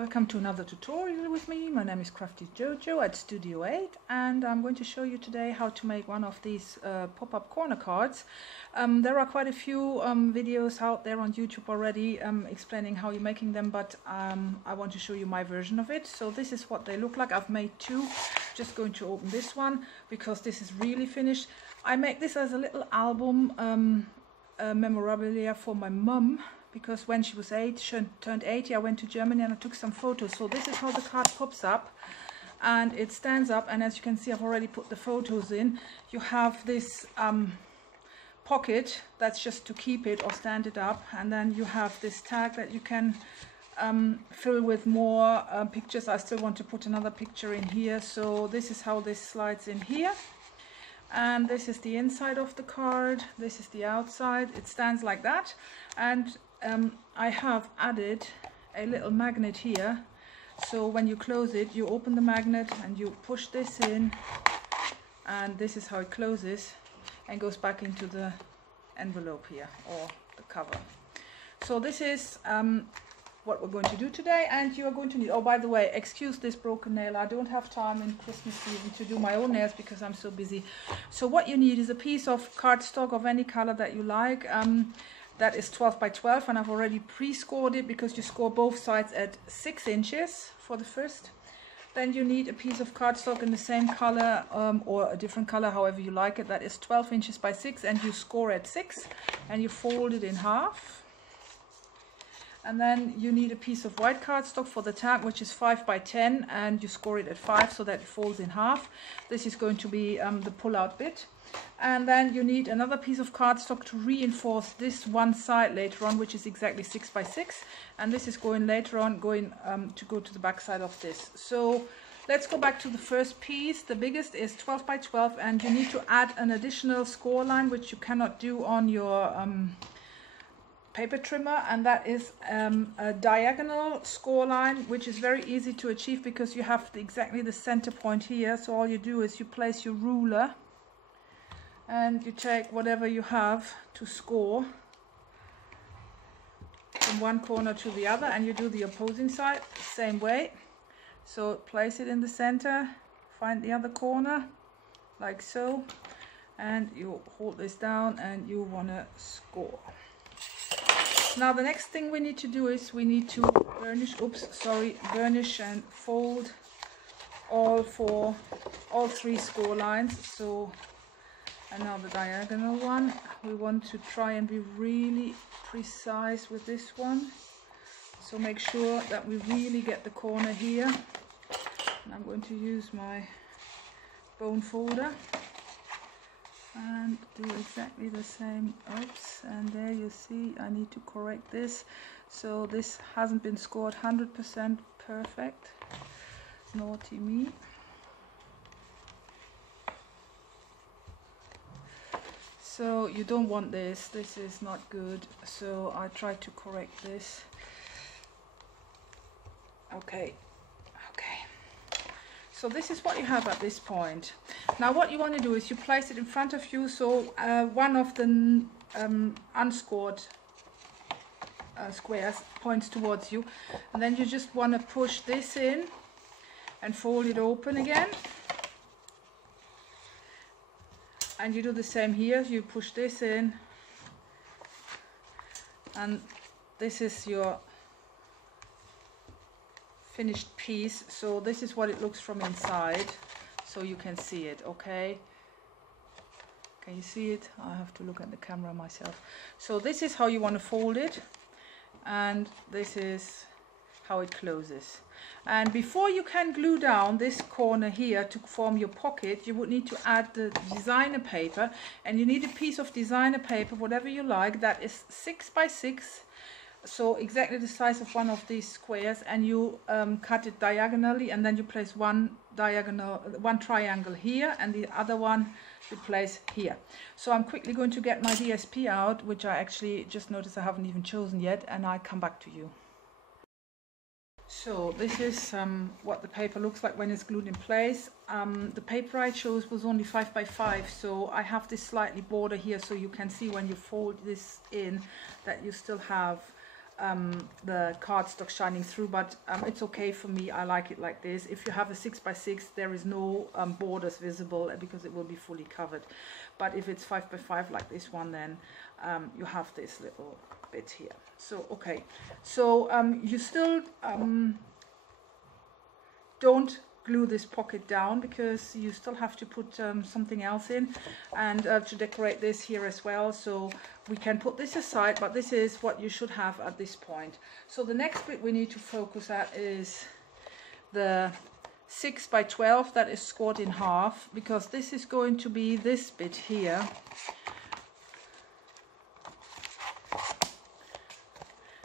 welcome to another tutorial with me. My name is Crafty JoJo at Studio 8, and I'm going to show you today how to make one of these pop-up corner cards. There are quite a few videos out there on YouTube already explaining how you're making them, but I want to show you my version of it. So this is what they look like. I've made two. Just going to open this one because this is really finished. I make this as a little album memorabilia for my mum, because when she was 8, she turned 80, I went to Germany and I took some photos. So this is how the card pops up, and it stands up, and as you can see, I've already put the photos in. You have this pocket that's just to keep it or stand it up, and then you have this tag that you can fill with more pictures. I still want to put another picture in here, so this is how this slides in here. And this is the inside of the card, this is the outside. It stands like that, and I have added a little magnet here, so when you close it, you open the magnet and you push this in, and this is how it closes and goes back into the envelope here, or the cover. So this is what we're going to do today, and you are going to need, oh, by the way, excuse this broken nail, I don't have time in Christmas season to do my own nails because I'm so busy. So what you need is a piece of cardstock of any color that you like. That is 12 by 12, and I've already pre-scored it because you score both sides at 6 inches for the first. Then you need a piece of cardstock in the same color or a different color, however you like it. That is 12 inches by 6, and you score at 6, and you fold it in half. And then you need a piece of white cardstock for the tag, which is 5 by 10, and you score it at 5 so that it folds in half. This is going to be the pull-out bit. And then you need another piece of cardstock to reinforce this one side later on, which is exactly 6 by 6. And this is going later on, to go to the back side of this. So let's go back to the first piece. The biggest is 12 by 12, and you need to add an additional score line, which you cannot do on your paper trimmer, and that is a diagonal score line, which is very easy to achieve because you have exactly the center point here. So all you do is you place your ruler and you take whatever you have to score from one corner to the other, and you do the opposing side the same way. So place it in the center, find the other corner like so, and you hold this down and you want to score. Now the next thing we need to do is we need to burnish and fold all 3 score lines. So, and now the diagonal one, we want to try and be really precise with this one. So make sure that we really get the corner here. And I'm going to use my bone folder and do exactly the same. Oops, and there you see I need to correct this. So this hasn't been scored 100% perfect. Naughty me. So you don't want this. This is not good. So I try to correct this. Okay. So this is what you have at this point. Now what you want to do is you place it in front of you, so one of the unscored squares points towards you, and then you just want to push this in and fold it open again. And you do the same here, you push this in, and this is your finished piece. So this is what it looks from inside, so you can see it. Okay, can you see it? I have to look at the camera myself. So this is how you want to fold it, and this is how it closes. And before you can glue down this corner here to form your pocket, you would need to add the designer paper, and you need a piece of designer paper, whatever you like, that is 6 by 6, so exactly the size of one of these squares, and you cut it diagonally, and then you place one triangle here, and the other one you place here. So I'm quickly going to get my DSP out, which I actually just noticed I haven't even chosen yet, and I come back to you. So this is what the paper looks like when it's glued in place. The paper I chose was only 5 by 5, so I have this slightly border here, so you can see when you fold this in that you still have the cardstock shining through, but it's okay for me. I like it like this. If you have a 6x6, there is no borders visible because it will be fully covered. But if it's 5x5 like this one, then you have this little bit here. So okay, so you still don't glue this pocket down because you still have to put something else in, and to decorate this here as well. So we can put this aside, but this is what you should have at this point. So the next bit we need to focus at is the 6x12 that is scored in half, because this is going to be this bit here.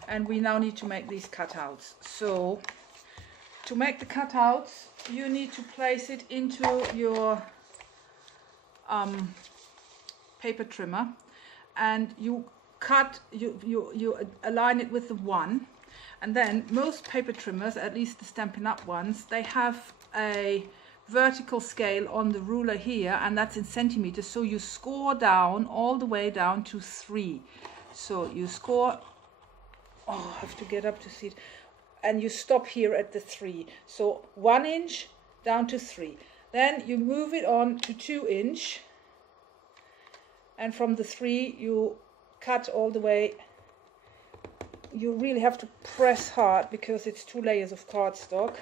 And we now need to make these cutouts. So to make the cutouts, you need to place it into your paper trimmer, and you cut, you align it with the 1, and then most paper trimmers, at least the Stampin' Up ones, they have a vertical scale on the ruler here, and that's in centimeters. So you score down all the way down to 3. So you score, oh, I have to get up to see it, and you stop here at the 3. So 1 inch down to 3. Then you move it on to 2 inch, and from the 3 you cut all the way. You really have to press hard because it's 2 layers of cardstock.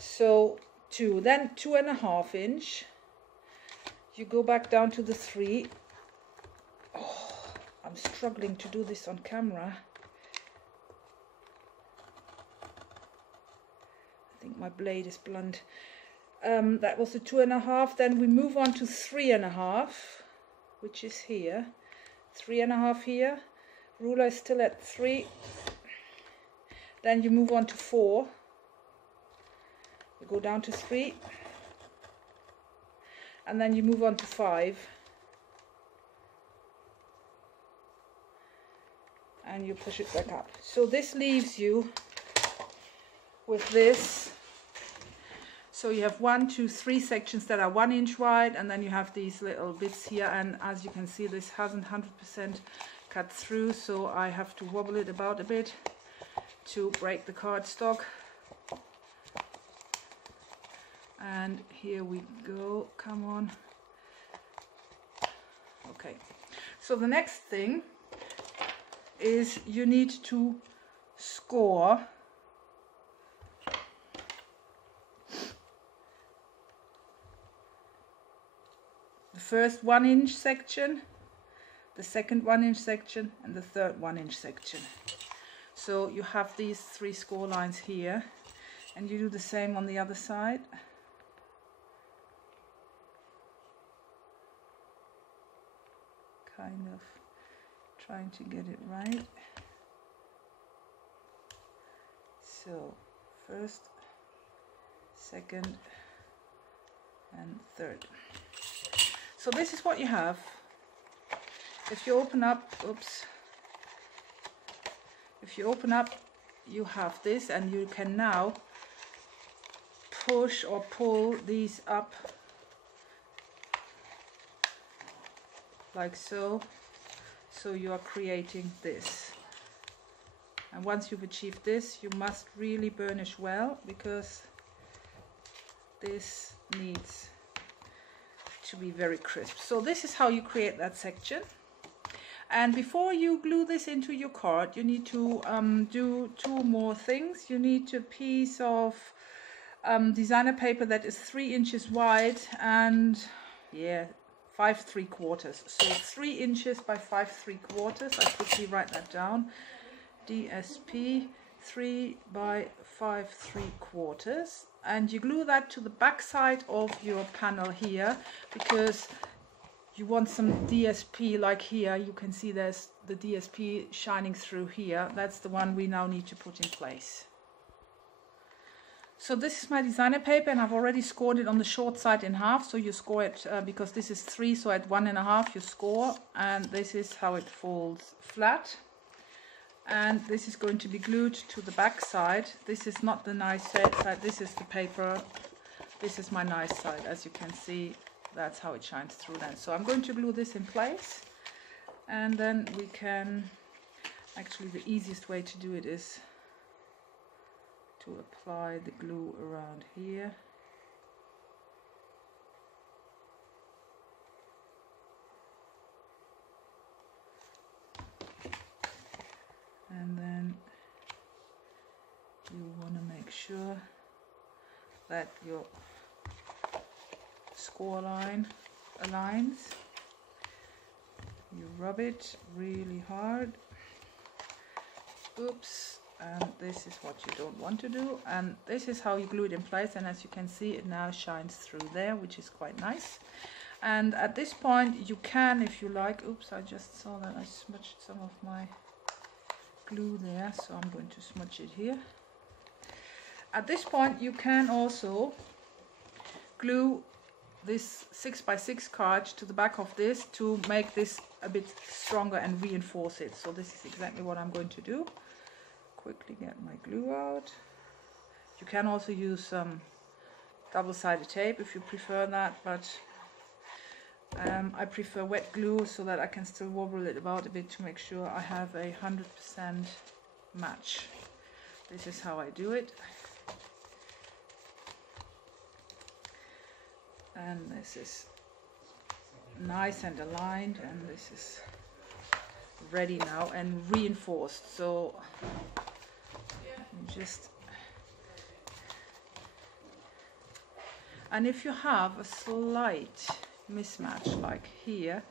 So 2, then 2.5 inch. You go back down to the 3. Oh, I'm struggling to do this on camera. I think my blade is blunt. That was the 2.5. Then we move on to 3.5, which is here. 3.5 here. Ruler is still at 3. Then you move on to 4. You go down to 3. And then you move on to 5. And you push it back up. So this leaves you with this. So you have 1, 2, 3 sections that are 1 inch wide, and then you have these little bits here, and as you can see, this hasn't 100% cut through, so I have to wobble it about a bit to break the cardstock. And here we go, come on. Okay, so the next thing is you need to score the first 1 inch section, the second 1 inch section, and the third 1 inch section. So you have these 3 score lines here, and you do the same on the other side. Kind of trying to get it right. So first, second, and third. So this is what you have. If you open up, oops, if you open up, you have this, and you can now push or pull these up like so. So you are creating this. And once you've achieved this, you must really burnish well, because this needs to be very crisp. So this is how you create that section. And before you glue this into your card, you need to do 2 more things. You need a piece of designer paper that is 3 inches wide and 5 3/4. So 3 inches by 5 3/4. I quickly write that down. DSP 3 by 5 3/4. And you glue that to the back side of your panel here, because you want some DSP, like here. You can see there's the DSP shining through here. That's the one we now need to put in place. So this is my designer paper, and I've already scored it on the short side in half. So you score it, because this is 3, so at 1.5 you score, and this is how it folds flat. And this is going to be glued to the back side. This is not the nice side, this is the paper. This is my nice side. As you can see, that's how it shines through then. So I'm going to glue this in place, and then we can Actually, the easiest way to do it is to apply the glue around here. And then you want to make sure that your score line aligns. You rub it really hard. Oops, and this is what you don't want to do, and this is how you glue it in place, and as you can see it now shines through there, which is quite nice. And at this point you can, if you like, oops, I just saw that I smudged some of my glue there, so I'm going to smudge it here. At this point you can also glue this 6x6 card to the back of this to make this a bit stronger and reinforce it. So this is exactly what I'm going to do. Quickly get my glue out. You can also use some double-sided tape if you prefer that, but I prefer wet glue so that I can still wobble it about a bit to make sure I have a 100% match. This is how I do it. And this is nice and aligned, and this is ready now and reinforced. So just, and if you have a slight mismatch like here,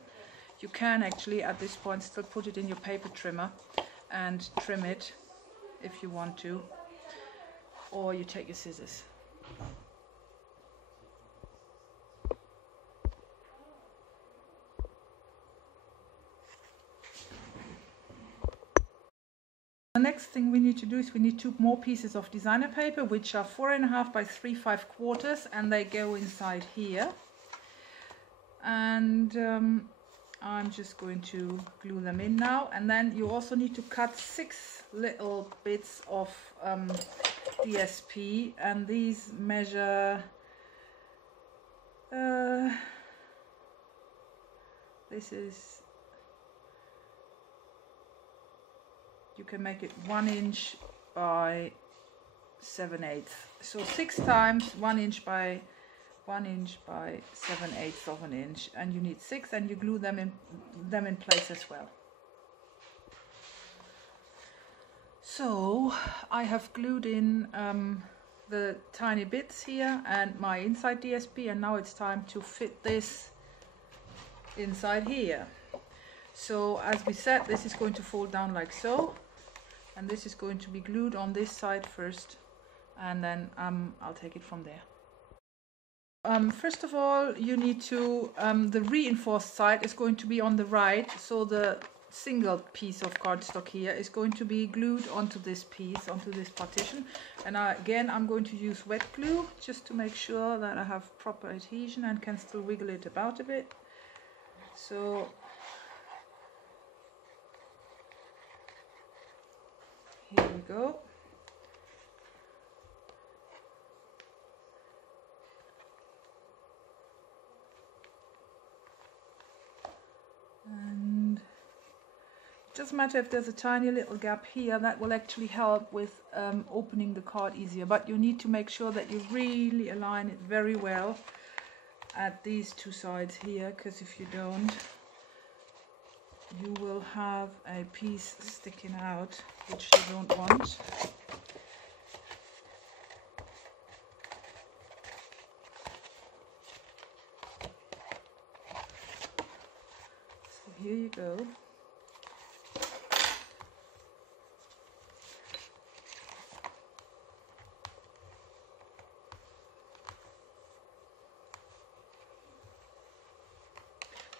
you can actually at this point still put it in your paper trimmer and trim it if you want to, or you take your scissors. The next thing we need to do is we need 2 more pieces of designer paper, which are 4.5 by 3/5, and they go inside here. And I'm just going to glue them in now. And then you also need to cut 6 little bits of DSP, and these measure this is, you can make it 1 inch by 7/8. So 6 times 1 inch by 7/8 of an inch, and you need 6, and you glue them in place as well. So I have glued in the tiny bits here and my inside DSP, and now it's time to fit this inside here. So as we said, this is going to fold down like so, and this is going to be glued on this side first, and then I'll take it from there. First of all, you need to, the reinforced side is going to be on the right, so the single piece of cardstock here is going to be glued onto this piece, onto this partition. And again, I'm going to use wet glue just to make sure that I have proper adhesion and can still wiggle it about a bit. So here we go. And it doesn't matter if there's a tiny little gap here, that will actually help with opening the card easier, but you need to make sure that you really align it very well at these 2 sides here, because if you don't, you will have a piece sticking out, which you don't want. So here you go.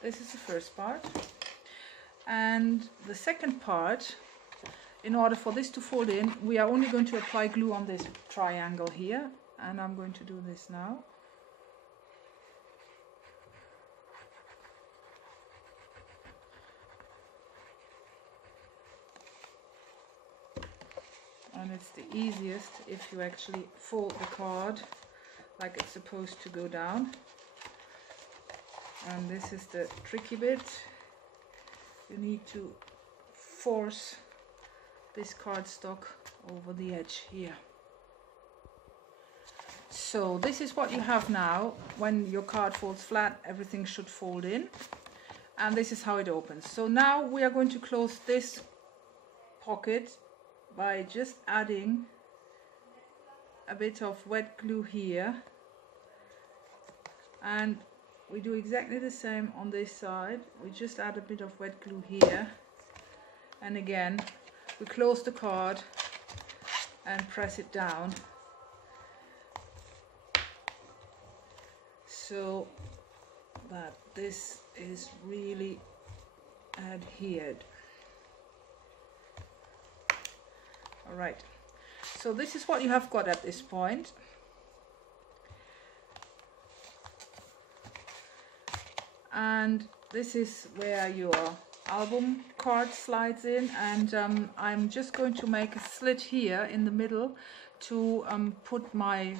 This is the first part, and the second part, in order for this to fold in, we are only going to apply glue on this triangle here, and I'm going to do this now. And it's the easiest if you actually fold the card like it's supposed to go down. And this is the tricky bit. You need to force this cardstock over the edge here. So this is what you have now. When your card folds flat, everything should fold in, and this is how it opens. So now we are going to close this pocket by just adding a bit of wet glue here, and we do exactly the same on this side. We just add a bit of wet glue here, and again we close the card and press it down so that this is really adhered. All right, so this is what you have got at this point. And this is where your album card slides in, and I'm just going to make a slit here in the middle to put my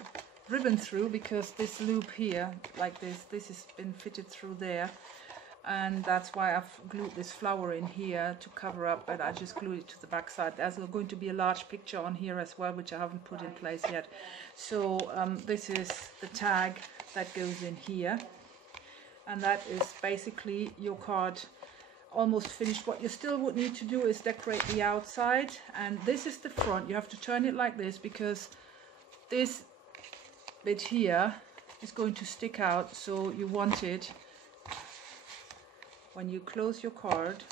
ribbon through, because this loop here, like this has been fitted through there, and that's why I've glued this flower in here to cover up, but I just glued it to the back side. There's going to be a large picture on here as well, which I haven't put in place yet. So this is the tag that goes in here, and that is basically your card almost finished. What you still would need to do is decorate the outside, and this is the front. You have to turn it like this because this bit here is going to stick out, so you want it, when you close your card,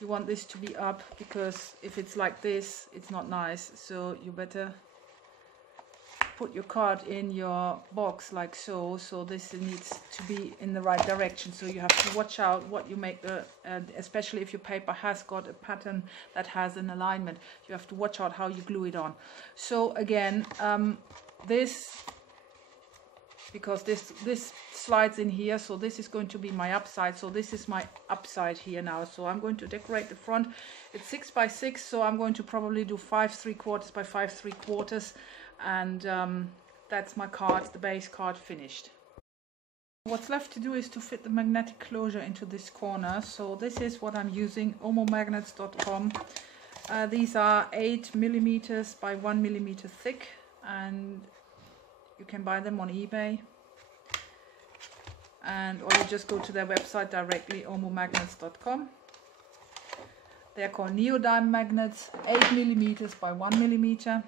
you want this to be up, because if it's like this, it's not nice. So you better put your card in your box like so. So this needs to be in the right direction. So you have to watch out what you make, especially if your paper has got a pattern that has an alignment. You have to watch out how you glue it on. So again, because this slides in here, so this is going to be my upside. So this is my upside here now. So I'm going to decorate the front. It's 6 by 6, so I'm going to probably do 5 3/4 by 5 3/4, and that's my card, the base card, finished. What's left to do is to fit the magnetic closure into this corner. So this is what I'm using, omomagnets.com. These are 8 millimeters by 1 millimeter thick, and you can buy them on eBay, or you just go to their website directly, omomagnets.com. They're called neodyme magnets, 8 millimeters by 1 millimeter,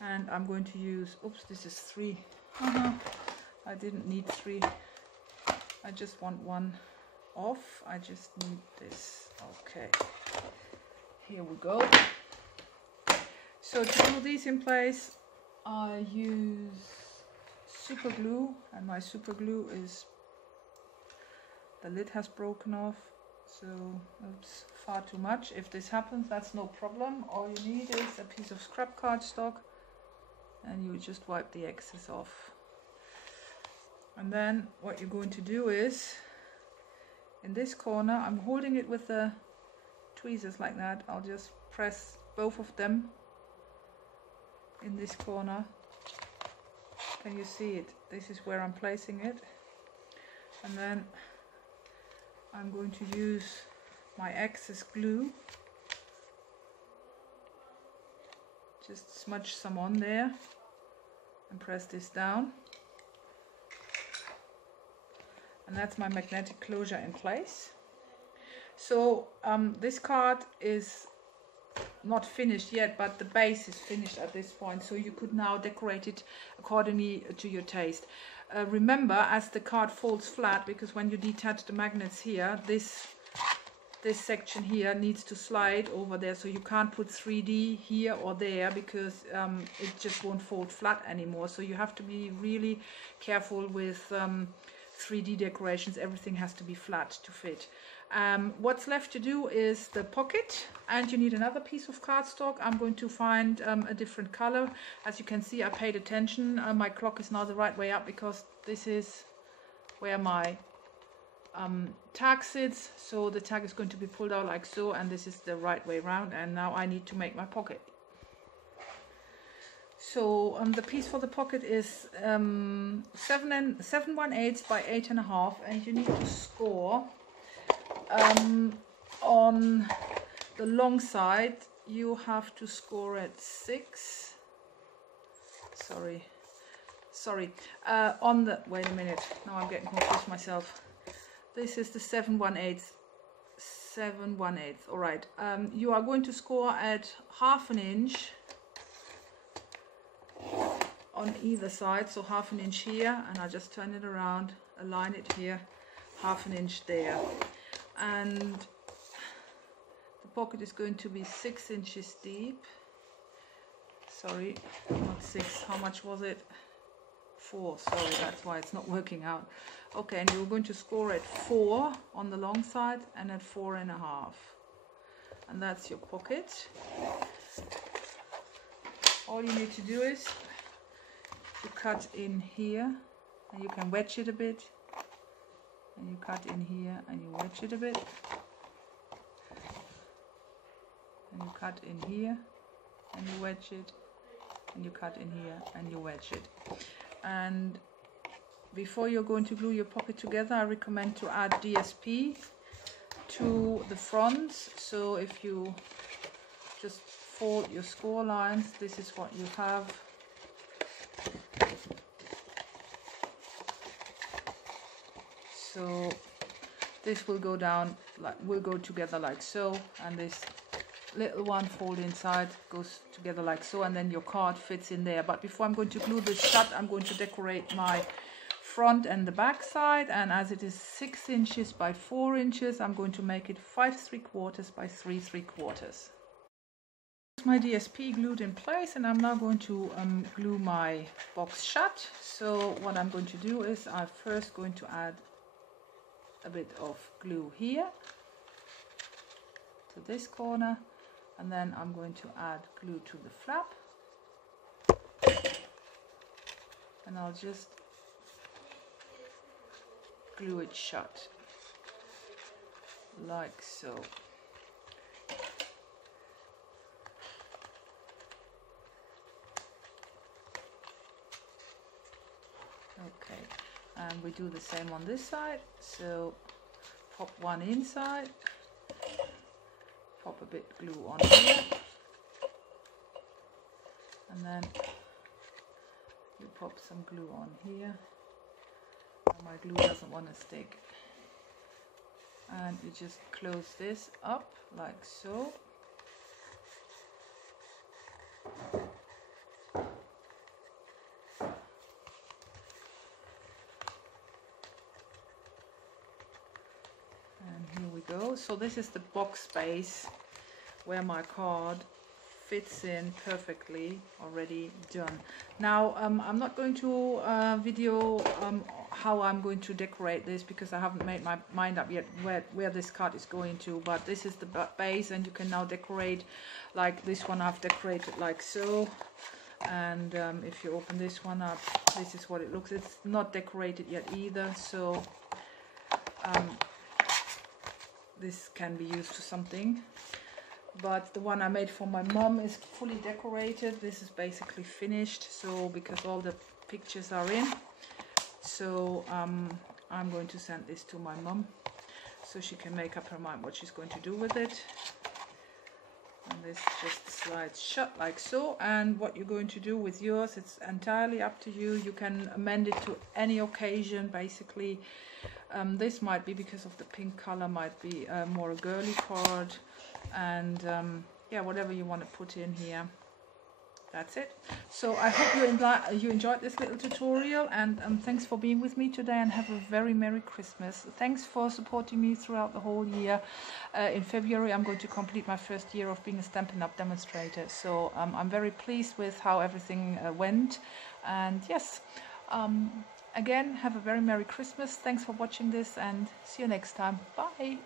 and I'm going to use, oops, this is 3. I didn't need 3. I just want one off. I just need this. Okay, here we go. So to glue these in place, I use super glue, and my super glue is, the lid has broken off, so oops, far too much. If this happens, that's no problem. All you need is a piece of scrap cardstock, and you just wipe the excess off. And then what you're going to do is, in this corner, I'm holding it with the tweezers like that. I'll just press both of them in this corner. Can you see it? This is where I'm placing it, and then I'm going to use my excess glue, just smudge some on there and press this down, and that's my magnetic closure in place. So this card is not finished yet, but the base is finished at this point, so you could now decorate it accordingly to your taste. Remember, as the card folds flat, because when you detach the magnets here, this section here needs to slide over there, so you can't put 3D here or there, because it just won't fold flat anymore. So you have to be really careful with 3D decorations. Everything has to be flat to fit. What's left to do is the pocket, and you need another piece of cardstock. I'm going to find a different color. As you can see, I paid attention. My clock is now the right way up, because this is where my tag sits. So the tag is going to be pulled out like so, and this is the right way around, and now I need to make my pocket. So the piece for the pocket is 7 1/8 by 8 1/2, and you need to score on the long side you have to score at 6. Sorry, on the, wait a minute, now I'm getting confused myself. This is the 7/1/8, all right. You are going to score at 1/2 inch on either side, so 1/2 inch here, and I just turn it around, align it here, 1/2 inch there, and the pocket is going to be 6 inches deep. Sorry, not 6, how much was it? 4, sorry, that's why it's not working out. Okay, and you're going to score at 4 on the long side and at 4.5, and that's your pocket. All you need to do is to cut in here, and you can wedge it a bit, and you cut in here and you wedge it a bit, and you cut in here and you wedge it, and you cut in here and you wedge it. And before you're going to glue your pocket together, I recommend to add DSP to the fronts. So if you just fold your score lines, this is what you have. So this will go down, like, will go together like so, and this little one fold inside goes together like so, and then your card fits in there. But before I'm going to glue this shut, I'm going to decorate my front and the back side, and as it is 6 inches by 4 inches, I'm going to make it 5 3/4 by 3 3/4. My DSP glued in place, and I'm now going to glue my box shut. So what I'm going to do is I'm first going to add a bit of glue here to this corner, and then I'm going to add glue to the flap, and I'll just glue it shut like so. Okay, and we do the same on this side. So pop one inside, pop a bit glue on here, and then you pop some glue on here. My glue doesn't want to stick, and you just close this up like so. And here we go. So this is the box space where my card fits in perfectly, already done. Now I'm not going to video how I'm going to decorate this, because I haven't made my mind up yet where this card is going to, but this is the base, and you can now decorate like this one. I've decorated like so, and if you open this one up, this is what it looks. It's not decorated yet either, so this can be used for something. But the one I made for my mom is fully decorated. This is basically finished, so because all the pictures are in, so I'm going to send this to my mom so she can make up her mind what she's going to do with it. And this just slides shut like so. And what you're going to do with yours, it's entirely up to you. You can amend it to any occasion, basically. This might be, because of the pink color, might be more a girly card, and yeah, whatever you want to put in here. That's it. So I hope you enjoyed this little tutorial, and thanks for being with me today, and have a very Merry Christmas. Thanks for supporting me throughout the whole year. In February I'm going to complete my first year of being a Stampin' Up! Demonstrator, so I'm very pleased with how everything went. And yes, again, have a very Merry Christmas. Thanks for watching this, and see you next time. Bye.